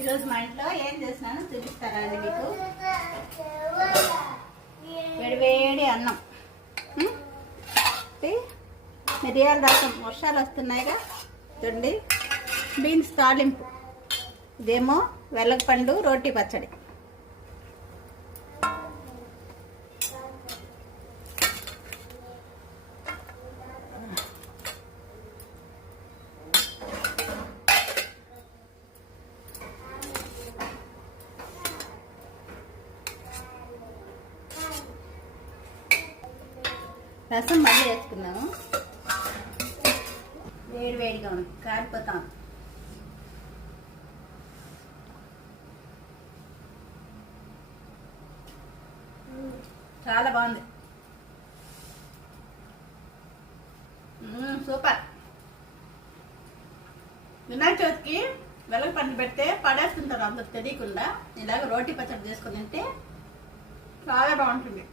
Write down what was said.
ఈరోజు మా ఇంట్లో ఏం చేసినానో చూపిస్తారా అండి మీకు? వేడివేడి అన్నం. మిరియాల రసం. వర్షాలు వస్తున్నాయిగా చూడండి. బీన్స్ తాలింపు. ఇదేమో వెల్లగపండు రోటి పచ్చడి. రసం మళ్ళీ వేసుకున్నాము వేడి వేడిగా ఉంది కారిపోతాం. చాలా బాగుంది. సూపర్. వినాయక చవితికి వెలగ పండు పెడితే పడేస్తుంటారు అందరు తెలియకుండా. ఇలాగ రోటి పచ్చడి చేసుకుని తింటే చాలా బాగుంటుంది.